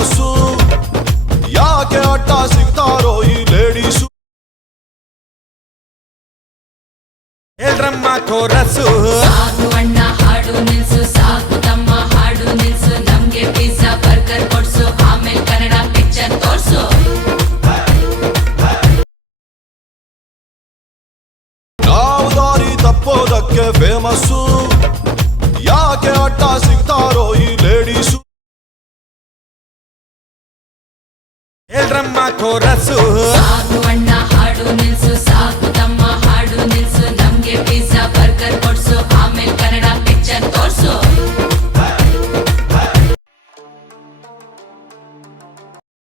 Famous, ಯಾಕೆ ಅಡ್ಡ ಸಿಗ್ತಾರೋ ಈ ಲೇಡೀಸು. ಹೇಳ್ರಮ್ಮ ಕೋರಸ್ಸು, ಸಾಕು ಅಣ್ಣ ಹಾಡು ನಿಲ್ಸು, ಸಾಕು ತಮ್ಮ ಹಾಡು ನಿಲ್ಸು, ನಮ್ಗೆ ಪಿಜ್ಜಾ ಬರ್ಗರ್ ಕೊಡ್ಸು, ಆಮೇಲೆ ಕನ್ನಡ ಪಿಕ್ಚರ್ ತೋರ್ಸು. ನಾವು ದಾರಿ ತಪ್ಪೋದಕ್ಕೆ ಫೇಮಸ್ಸು, ಯಾಕೆ ಅಡ್ಡ ಸಿಗ್ತಾರೋ ಈ ಲೇಡೀಸು. ಹೇಳ್ರಮ್ಮ ಕೋರಸ್ಸು, ಸಾಕು ಅಣ್ಣ ಹಾಡು ನಿಲ್ಸು.